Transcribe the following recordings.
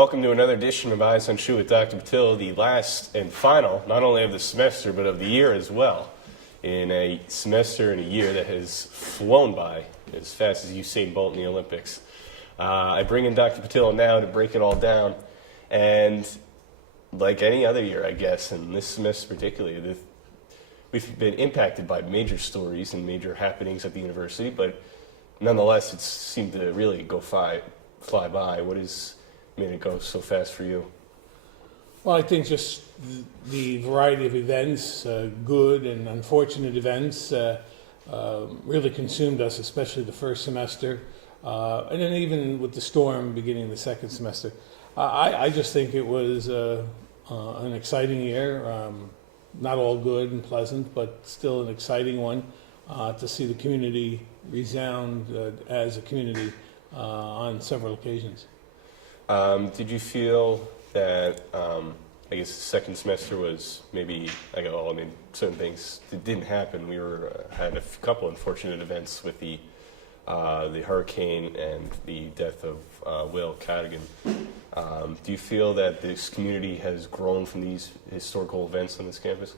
Welcome to another edition of Eyes on SHU with Dr. Petillo, the last and final, not only of the semester, but of the year as well, in a semester and a year that has flown by as fast as Usain Bolt in the Olympics. I bring in Dr. Petillo now to break it all down, and like any other year, I guess, and this semester particularly, we've been impacted by major stories and major happenings at the university, but nonetheless, it seemed to really fly by. What has made it go so fast for you? Well, I think just the variety of events, good and unfortunate events, really consumed us, especially the first semester, and then even with the storm beginning the second semester. I just think it was an exciting year, not all good and pleasant, but still an exciting one to see the community resound as a community on several occasions. Did you feel that, I guess the second semester was maybe, certain things that didn't happen. We had a couple unfortunate events with the hurricane and the death of Will Cadigan. Do you feel that this community has grown from these historical events on this campus?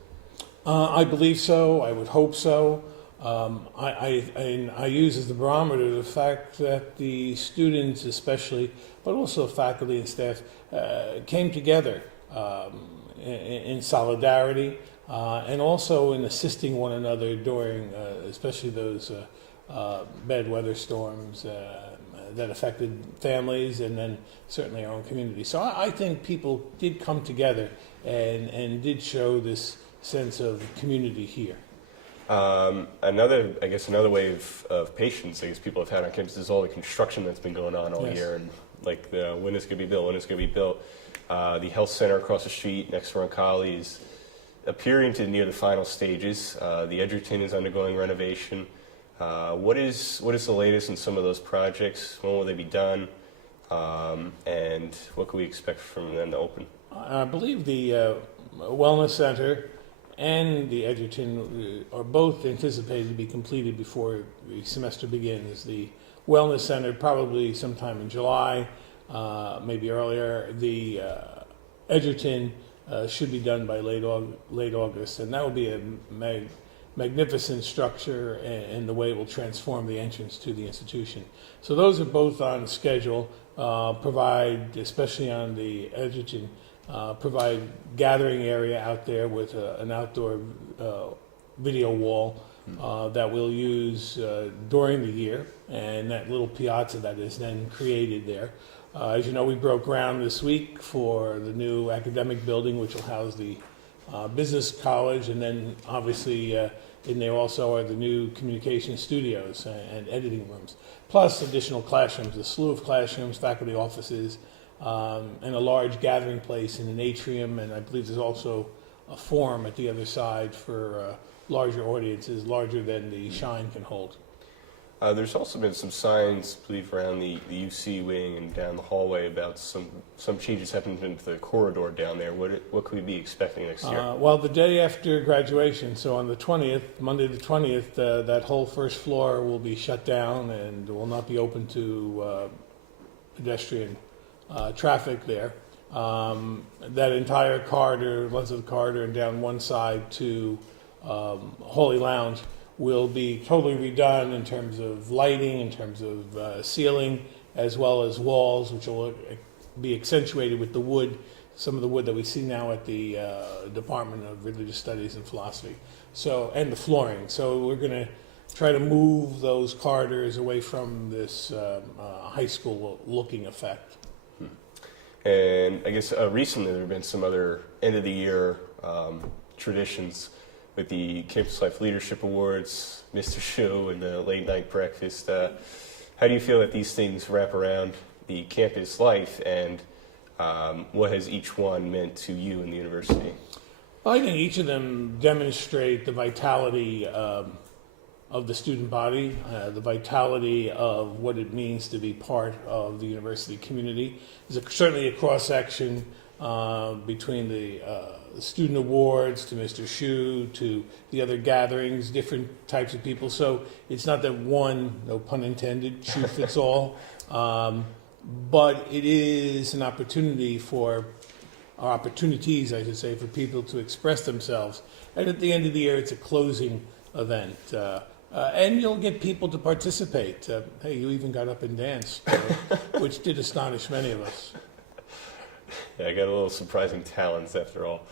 I believe so. I would hope so. I use as the barometer the fact that the students especially, but also faculty and staff, came together in solidarity and also in assisting one another during especially those bad weather storms that affected families and then certainly our own community. So I think people did come together and did show this sense of community here. Another wave of patience, people have had on campus is all the construction that's been going on all Yes. year, and when it's going to be built. The health center across the street next to Roncalli is appearing to near the final stages. The Edgerton is undergoing renovation. What is the latest in some of those projects? When will they be done? And what can we expect from them to open? I believe the Wellness Center and the Edgerton are both anticipated to be completed before the semester begins. The Wellness Center probably sometime in July, maybe earlier. The Edgerton should be done by late August, and that will be a magnificent structure and the way it will transform the entrance to the institution. So those are both on schedule, provide, especially on the Edgerton, provide gathering area out there with an outdoor video wall that we'll use during the year, and that little piazza that is then created there. As you know, we broke ground this week for the new academic building, which will house the business college, and then obviously in there also are the new communication studios and editing rooms, plus additional classrooms, a slew of classrooms, faculty offices, and a large gathering place in an atrium, and I believe there's also a forum at the other side for larger audiences, larger than the Shine can hold. There's also been some signs, I believe, around the UC wing and down the hallway about some changes happening to the corridor down there. What could we be expecting next year? Well, the day after graduation, so on the 20th, Monday the 20th, that whole first floor will be shut down and will not be open to pedestrian traffic there. That entire corridor, length of the corridor and down one side to Holy Lounge will be totally redone in terms of lighting, in terms of ceiling, as well as walls, which will be accentuated with the wood, some of the wood that we see now at the Department of Religious Studies and Philosophy, and the flooring. So we're going to try to move those corridors away from this high school looking effect. And I guess recently there have been some other end-of-the-year traditions with the Campus Life Leadership Awards, Mr. SHU, and the late-night breakfast. How do you feel that these things wrap around the campus life, and what has each one meant to you and the university? Well, I think each of them demonstrate the vitality of the student body, the vitality of what it means to be part of the university community. There's certainly a cross-section between the student awards to Mr. SHU to the other gatherings, different types of people. So it's not that one, no pun intended, shoe fits all. but it is an opportunity for, or opportunities, I should say, for people to express themselves. And at the end of the year, it's a closing event. And you'll get people to participate. Hey, you even got up and danced, which did astonish many of us. Yeah, I got a little surprising talents after all.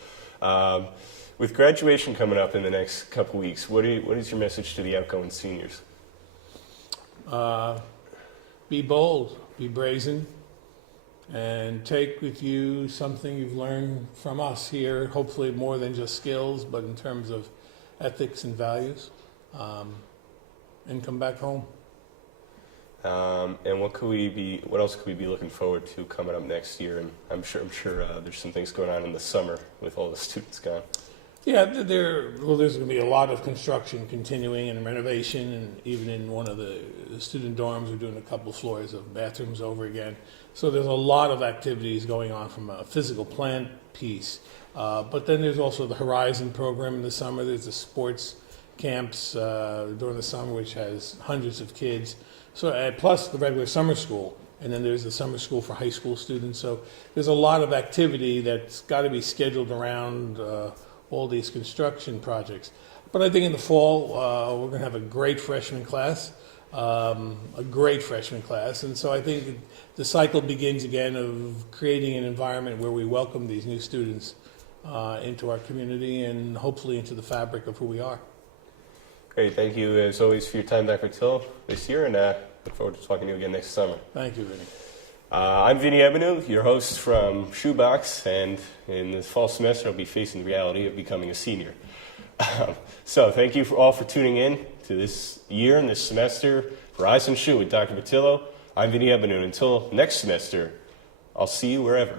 With graduation coming up in the next couple weeks, what is your message to the outgoing seniors? Be bold, be brazen, and take with you something you've learned from us here, hopefully more than just skills, but in terms of ethics and values, and come back home. And what else could we be looking forward to coming up next year? And I'm sure there's some things going on in the summer with all the students gone. Yeah, there's going to be a lot of construction continuing and renovation, and even in one of the student dorms, we're doing a couple floors of bathrooms over again. So there's a lot of activities going on from a physical plant piece. But then there's also the Horizon program in the summer. There's the sports camps during the summer, which has hundreds of kids. So plus the regular summer school, and then there's the summer school for high school students. So there's a lot of activity that's got to be scheduled around all these construction projects. But I think in the fall, we're going to have a great freshman class, and so I think the cycle begins again of creating an environment where we welcome these new students into our community and hopefully into the fabric of who we are. Great, thank you as always for your time, Dr. Petillo, this year, and look forward to talking to you again next summer. Thank you, Vinny. I'm Vinny Ebenau, your host from SHUBOX, and in this fall semester I'll be facing the reality of becoming a senior. So thank you all for tuning in to this year and this semester for Eyes on SHU with Dr. Petillo. I'm Vinny Ebenau. Until next semester, I'll see you wherever.